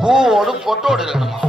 பூவோடு பொட்டோடு இருக்கணுமா?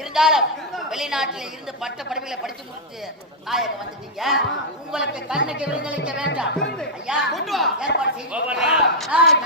இருந்தாலும் வெளிநாட்டில் இருந்து பட்ட படிப்புகளை படிச்சு முடித்து நாயகம் வந்துட்டீங்க. உங்களுக்கு கண்ணுக்கு விருந்தளிக்க வேண்டாம் ஐயா, ஏற்பாடு செய்ய.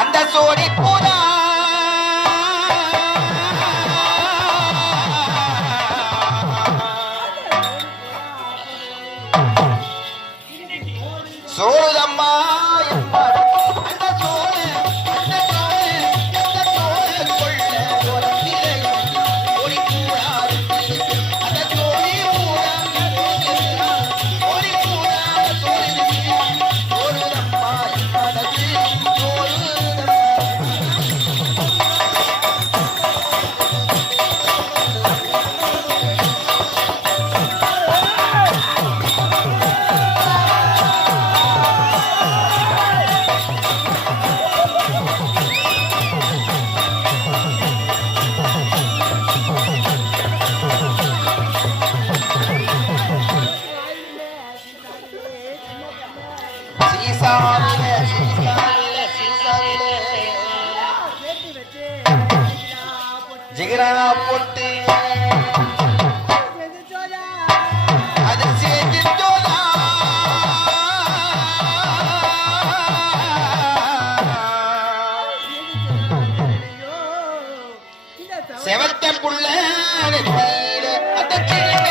அந்த சோடி பூரா சோறுதம்மா அந்த சோறு கொள்ள ஓடி கூடாது அந்த சோறு சீசாவிலே சீசாவிலே சீசாவிலே ஜிகரா போட்டு அது செஞ்சுட்டோதா செவத்த புள்ள அந்த சின்ன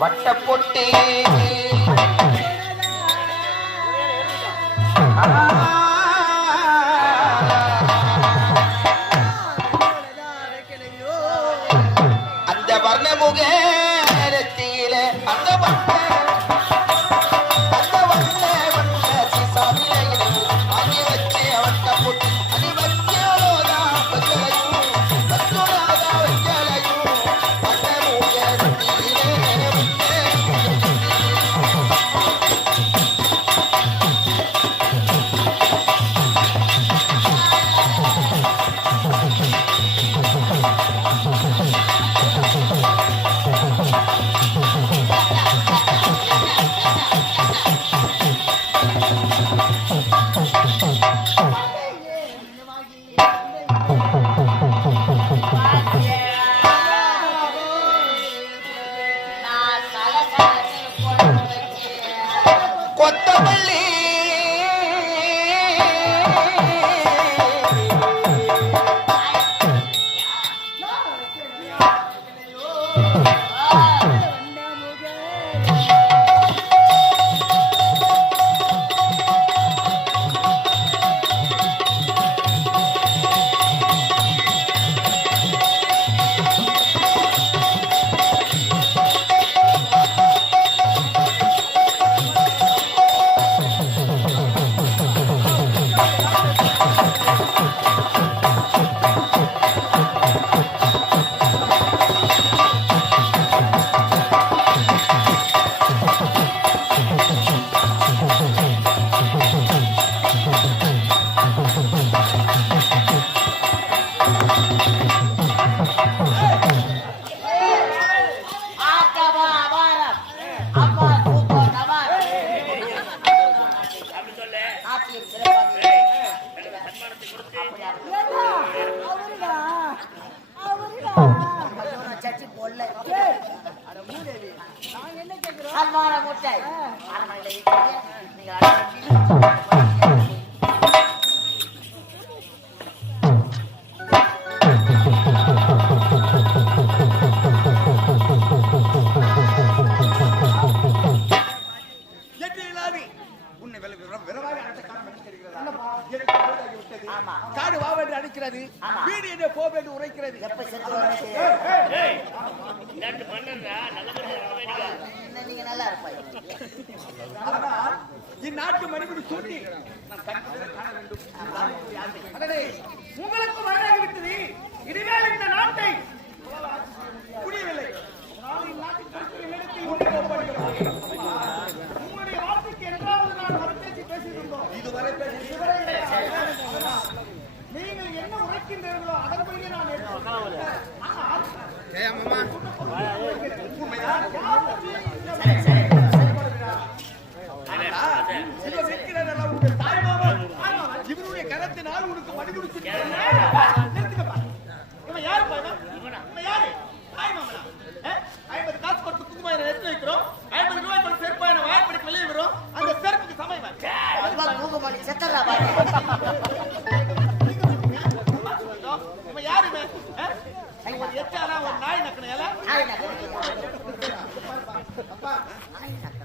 வட்ட பொட்டி அந்த வர்ணமுக நேரத்திலே அந்த வட்ட சீசாவிலே வாங்கி வச்சு வட்ட பொட்டி அது வச்சோதா வச்சலையும் வச்சோதா வச்சலையும் வர்ணமுக கொத்தமல்லி காடு வாவென்று அடிக்கிறது, வீடு என்ன போவென்று உரைக்கிறது. இந்நாட்டு மணிபடி சூட்டி உங்களுக்கு வழங்கிவிட்டது. இனிமேல் இந்த நாட்டை புரியவில்லை. உங்களுடைய வார்த்தைக்கு என்றாவது நான் மறுபேச்சு பேசியிருந்தோம். இதுவரை நீங்கள் என்ன உரைக்கின்றீர்களோ அதன்படியே நான் இவனுடைய கரத்தினால் உனக்கு மடி கொடுத்து யாரு யாரு 50 காசு கொடுத்து குங்குமாயிரம் எடுத்து வைக்கிறோம். 50 ரூபாய் கொடுத்து செருப்பாயிரம் வாய்ப்படிக்கு வெளியே வரும். அந்த செருப்புக்கு சமயம் யாருமே எச்சாரா ஒரு நாய் நக்கணையால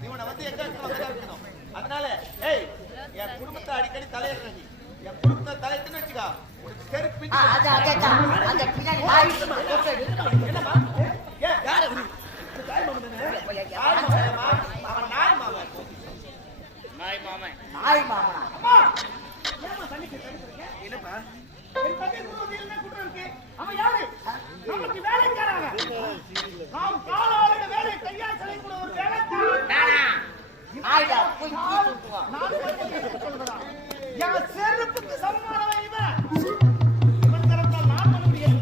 இவனை வந்து எங்க இருக்கணும். அதனால என் குடும்பத்தை அடிக்கடி தலையிடுறீங்க. என் குடுத்த தலைத்துன்னு வச்சுக்கோ உனக்கு செருப்பு அந்த பின்னாடி நாய் என்னம்மா ஏன் யாரு தாய் மாமன் தானே அவன் நாய் மாமன் நாய் மாமனா அம்மா ஏமா தண்ணிக்கு தடுக்கிறீங்க என்னப்பா என் தம்பி குடும்பத்தில் என்ன குற்றம் இருக்கு அவன் யாரு நமக்கு வேலைக்காரங்க நாம் காலாளுடைய வேலை கையால் செய்யக்கூடிய ஒரு வேலைக்காரன் நாய்டா போய் தூக்குவா சொல்றதா என் செருப்புக்கு சமமானவன் இவன் கரத்தால் நான் பண்ண முடியாது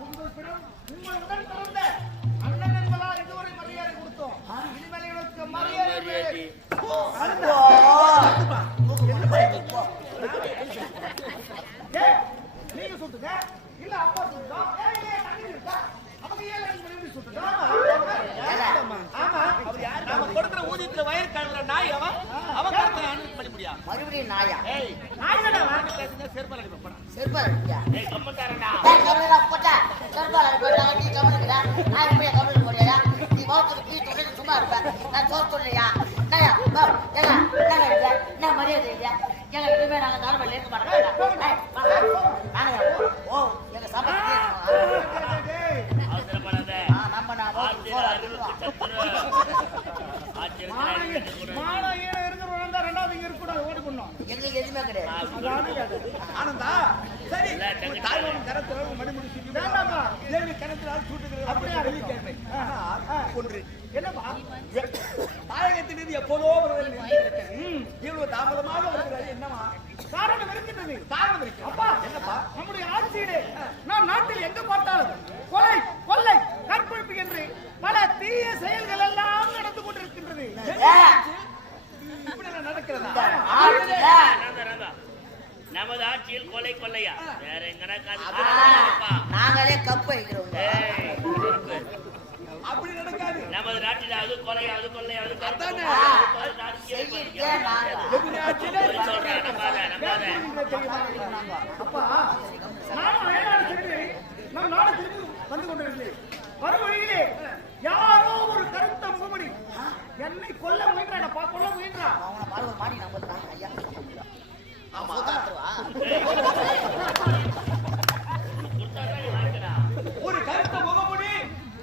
உங்கள் உடன் பிறந்த அண்ணன் என்பதா இதுவரை மரியாதை கொடுத்தோம் இனிமேல் இவனுக்கு மரியாதை நீங்க சொல்லுங்க இல்ல அப்பா சொல்லுங்க தண்ணி இருக்கா அவங்க ஏன் எப்படி சொல்லுங்க ஆமா அவர் யாரு நாம கொடுக்கிற ஊதியத்துல வயிறு கழுற நாய் அவன் கருத்தை பண்ண முடியாது மறுபடியும் நாயா ஏய் நாய் தானே வாங்க பேசுங்க செருப்பால அடி போடா செருப்பால அடியா ஏய் கம்மக்காரடா கமலா போடா செருப்பால அடி நீ கமலுடா நாய் போய் கமலுக்கு போறியா நீ வாத்துக்கு பீ தொட்டு சும்மா இருப்ப நான் தோத்து சொல்றியா நாயா வா ஏங்க நாங்க இல்ல நான் மரியாதை இல்ல எங்க இனிமே நாங்க நார்மல் இருக்க மாட்டோம் நாங்க ஓ எங்க சாப்பாடு நம்ம நான் மானம் ஏன் இருக்கிறவங்க ரெண்டாவது இங்க இருக்க கூடாது ஓடி பண்ணோம் எங்களுக்கு எதுவுமே கிடையாது ஆனந்தா சரி தாய்மாமன் கரத்துல மடிமுடி சுத்தி வேண்டாமா ஏழு கரத்துல சூட்டுகிறது அப்படியே வெளிய கேட்பேன் ஒன்று என்னப்பா தாயகத்திலிருந்து எப்போதோ இவ்வளவு தாமதமாக வருகிறது என்னமா காரணம் இருக்கிறது காரணம் இருக்கு அப்பா என்னப்பா நம்முடைய ஆட்சியிலே நாம் நாட்டில் எங்க பார்த்தாலும் கொலை கொள்ளை கற்பழிப்பு என்று பல தீய செயல்கள் எல்லாம் நடந்து கொண்டிருக்கின்றது இப்படி நடக்கிறதா நமது ஆட்சியில் கொலை கொள்ளையா வேற எங்கடா நாங்களே கப்பு வைக்கிறோம் அப்படி நடக்காது நமது நாட்டில் அது கொலையா அது கொள்ளையா அது அப்பா நான் அயல்நாடு சென்று நம் நாடு திரும்பி வந்து கொண்டிருந்தேன் வரும் வழியிலே யாரோ ஒரு கருத்த முகமடி என்னை கொல்ல முயன்றாடப்பா கொல்ல முயன்றா அவனை பாரு மாடி நம்ம ஐயா ஆமா ஒரு கருத்த முகமுடி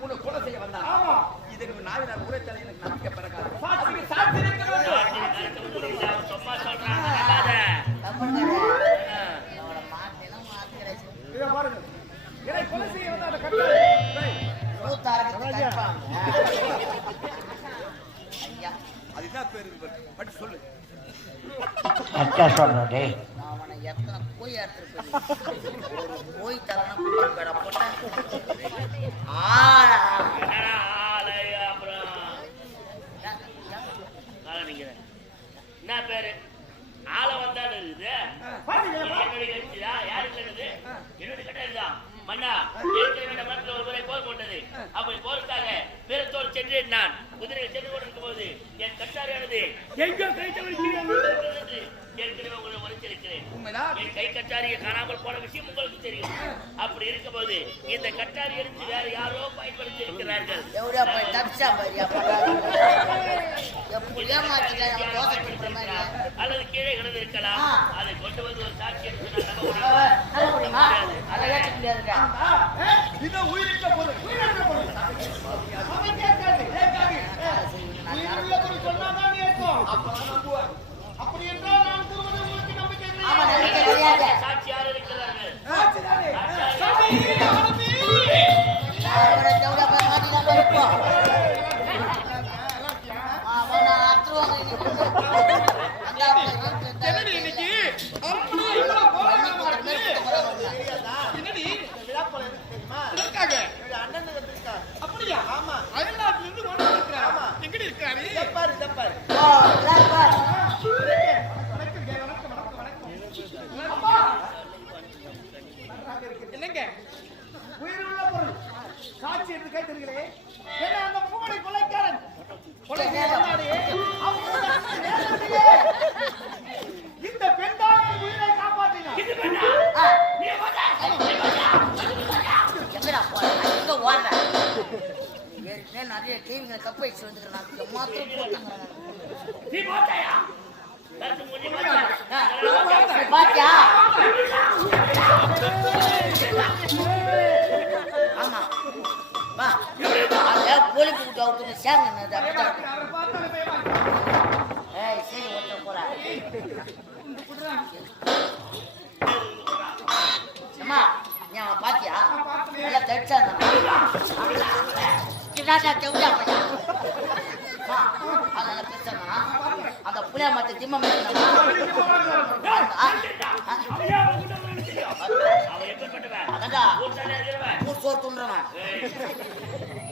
உன்னை கொலை செய்ய வந்தா ஆமா இதுக்கு நாவினார் உரைத்தலை எனக்கு நம்பிக்கை பிறக்காது சாட்சி சாட்சி இருக்க வேண்டும் சும்மா சொல்றாங்க அவனை மாட்டேன்னா மாத்துக்கிறேன் இத பாருங்க என்னை கொலை செய்ய வந்த அந்த கருத்த அதுதான் பேரு பட் சொல்லு அவனை எத்தனை போய் போய் தரணும் என்ன பேரு ஆள வந்தாலும் இருக்குது என்னுடைய கட்சிதா யாருக்கு இருக்குது என்னுடைய கட்டாதான் மன்னா ஒரு முறை போர் போட்டது அப்படி போருக்காக வீரத்தோடு சென்று நான் குதிரையை சென்று கொண்டிருக்கும் போது என் கட்டாரியானது எங்கோ கைத்தவரை ஏற்கனவே உங்களை உரைச்சிருக்கிறேன் என் கை கட்டாரியை காணாமல் போன விஷயம் உங்களுக்கு தெரியும் அப்படி இருக்கும் போது இந்த கட்டாரி எடுத்து வேற யாரோ பயன்படுத்தி இருக்கிறார்கள் அல்லது கீழே கிடந்து இருக்கலாம் அதை கொண்டு வந்து ஒரு சாட்சி எடுத்து அப்படி என்றால் நான் கூறுவது உங்களுக்கு நம்பிக்கை சாட்சி யார் இருக்கிறார்கள் அப்படியா ஆமா அயல்நாட்டில இருந்து எங்கடி இருக்காரு என்னங்க உயிருள்ள பொருள் சாட்சி என்று கேட்டீர்களே என்ன அந்த மூவனை கொலைக்காரன் கொலை செய்தானே இந்த பெண்தான் உயிரை காப்பாற்றினார் நிறைய டிவிங்க கப் வச்சு வந்துக்கிறேன் மாத்திரம் போட்டாங்க நீ போட்டாயா பாத்தியா ஆமா வா அத கோழி கூட்டு அவுத்து சேங்க அவரை பார்த்தாலே பயமா இருக்கு. ஏய் சரி ஓட்ட போற அம்மா நீ அவன் பாத்தியா நல்லா தடிச்சா கிடாட்டா தெவுடா பையா அதனால பேசுறா அந்த புளியா மத்த திம்ம அவன் எப்படிப்பட்டவன்? அதடா ஊர் தானே இருக்கிறவன். ஊர் சோறு துண்டுறவன்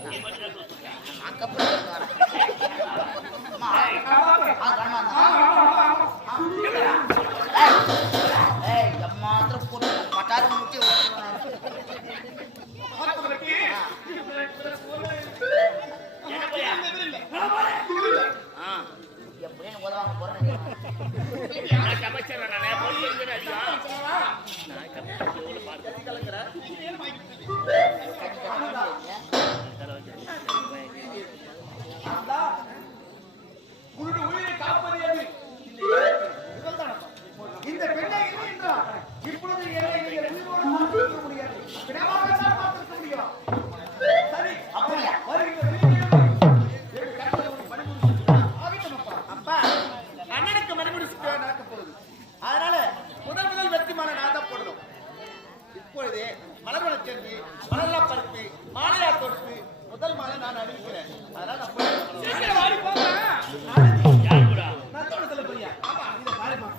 நீ மட்டும் தான் கூப்பிட்டுருக்க. நான் கப்பல் வரேன் அம்மா ஏய் மாத்திரம் போட்டு பட்டாரு முட்டி என்ன போயா? எப்படின்னு உதவாங்க போறேன் நான் சமைச்சிடறேன் நானே. பொண்ணு இருக்குன்னு அதிகம். நான் சமைச்சு உங்களை பார்த்து உன்னுடைய உயிரை காப்பது எது? இந்த பெண்ணை இல்லை என்றால் இப்பொழுது என்னை நீங்கள் உயிரோடு பார்த்திருக்க முடியாது. பிணமாகத்தான் பார்த்திருக்க முடியும். சரி, அப்படியா வருகின்ற வெள்ளிக்கிழமை என் கணவரை ஒரு மணிமுடி சுற்றுகிறார். ஆகட்டும் அப்பா. அப்பா, அண்ணனுக்கு மணிமுடி சுற்றுவா நடக்க போகுது. அதனால முதல் வெற்றி மாலை நான் தான் போடணும். இப்பொழுது மலர்வள சென்று மலர்லாம் பருப்பு மாலையா தொடுத்து முதல் மாலை நான் அணிவிக்கிறேன். அதனால நான் போய் வாடி போங்க. யார் கூட? நான் தோட்டத்துல போறியா? ஆமா, இத பாருமா.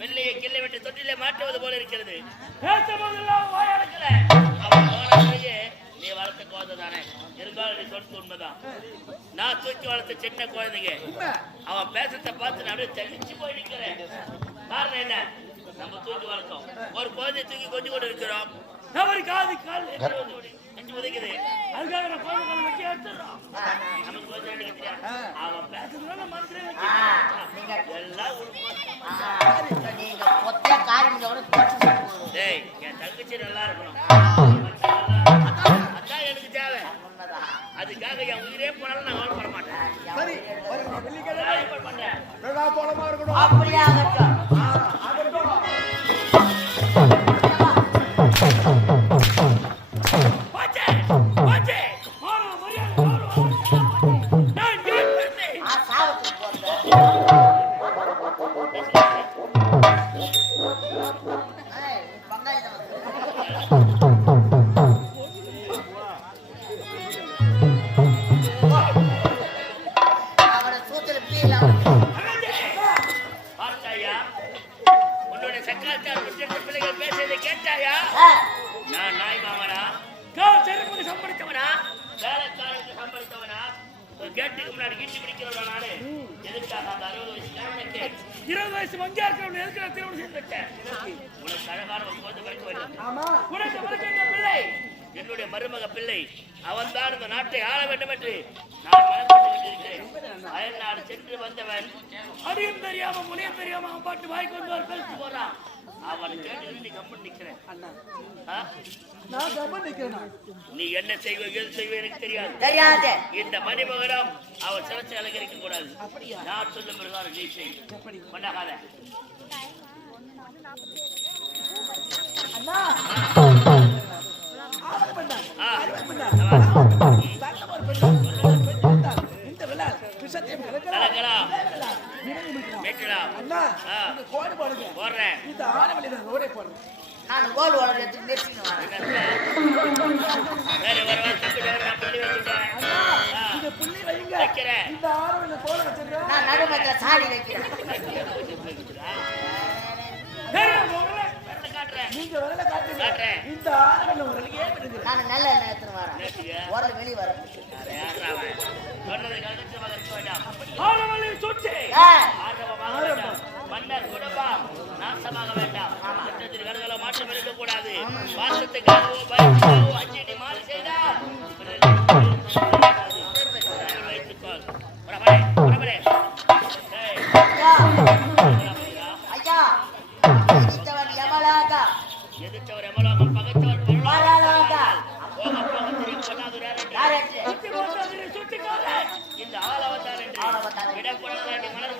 வெள்ளையை கிள்ளை விட்டு தொட்டிலே மாட்டுவது போல இருக்கிறது. பேசும்போதெல்லாம் வாய் அடக்கல. அவன் போனே நீ வளர்த்த குழந்தை தானே, இருந்தாலும் நீ சொல்றது உண்மைதான். நான் தூக்கி வளர்த்த சின்ன குழந்தைங்க அவன் பேசத்தை பார்த்து நான் அப்படியே தெளிச்சு போய் நிற்கிறேன். காரணம் என்ன? நம்ம தூக்கி வளர்த்தோம். ஒரு குழந்தைய தூக்கி கொஞ்சம் கூட இருக்கிறோம். அவருக்கு கால் நெஞ்சு உதைக்குது. அதுக்காக நான் குழந்தை காலம் வச்சு எடுத்துடுறோம். நமக்கு குழந்தை எடுக்க அவன் பேசுறதுனால மனசுல எல்லாம் நீங்க பொத்தியா காரியம் டேய், என் தங்கச்சி நல்லா இருக்கணும். அதான் எனக்கு தேவை. அதுக்காக என் உயிரே போனாலும் நான் கவலைப்பட மாட்டேன். சரி, வருகிற வெள்ளிக்கிழமை கவலைப்பட மாட்டேன். விழா கோலமா இருக்கணும். அப்படியே ஆகட்டும் போச்சே, போச்சே. மாறு, மரியாதை, மாறு. நான் இங்கே இருந்தேன். சாவத்துக்கு போறேன் பங்காளி அவட சூத்திர பீல பார்த்தாயா? உன்னுடைய சக்கரத்தார் பிள்ளைகள் பேசுறதை கேட்டாயா? நான் நாய் மாமனா, செருப்புக்கு சம்பளித்தவனா, வேலைக்காரனுக்கு சம்பளித்தவனா, ஒரு கேட்டுக்கு முன்னாடி கிட்டி பிடிக்கிறவனா நானு? எதுக்காக அந்த 60 வயசு கிழவனுக்கு 20 வயசு மங்கியா இருக்கிறவனை எதுக்கு நான் திருமணம் செய்து வச்சேன்? உனக்கு அழகான ஒரு குழந்தை பிறக்க வேண்டும். உனக்கு பிறக்கின்ற பிள்ளை என்னுடைய மருமக பிள்ளை அவன் தான் இந்த நாட்டை ஆள வேண்டும் என்று நான் மனப்பட்டு கொண்டிருக்கிறேன். அயல்நாடு சென்று வந்தவன் அடியும் தெரியாம முனையும் தெரியாம அவன் பாட்டு வாய்க்கு வந்து ஒரு பேசிட்டு போறான். அவனை கேட்டு நீ கம்பெனி நிக்கிறேன். நான் கம்பெனி நிக்கிறேன். நீ என்ன செய்வ எது செய்வ எனக்கு தெரியாது. தெரியாது. இந்த மணிமகனம் அவன் சிறச்சு அலங்கரிக்க கூடாது. நான் சொல்லும் பிரகாரம் நீ செய். பண்ணாகாத அண்ணா இந்த விழா விஷத்தை கோடு போடுங்க. போடுறேன். இந்த ஆரவழியில ரோடே போடுறேன். நான் கோல் வளர எடுத்து நெச்சின்னு வரேன். இந்த புள்ளி வைங்க. இந்த ஆரவழியில கோல வச்சிருக்கேன். நான் நடுமத்துல சாடி வைக்கிறேன். நீங்க வரல காட்டுங்க. இந்த ஆரவழியில ஒரு கேம் இருக்கு. நான் நல்ல நேரத்துல வரேன். ஒரு வெளிய வரேன். மன்னர் குடும்பம் நாசமாக வேண்டாம். மாற்றம் இருக்கக்கூடாது. வாசத்துக்காகவோ பயத்துக்காகவோ அஞ்சடி மாறு செய்தால் வைத்துக்கொள். ஐயா எதிர்த்தவன் யமலாகா. எதிர்த்தவர் எமலோகம் பகைத்தவர் பரலோகா. போக போக தெரியும் சொல்லாது யாரே இந்த ஆளவத்தான் என்று விடக்கூடாது. மலர்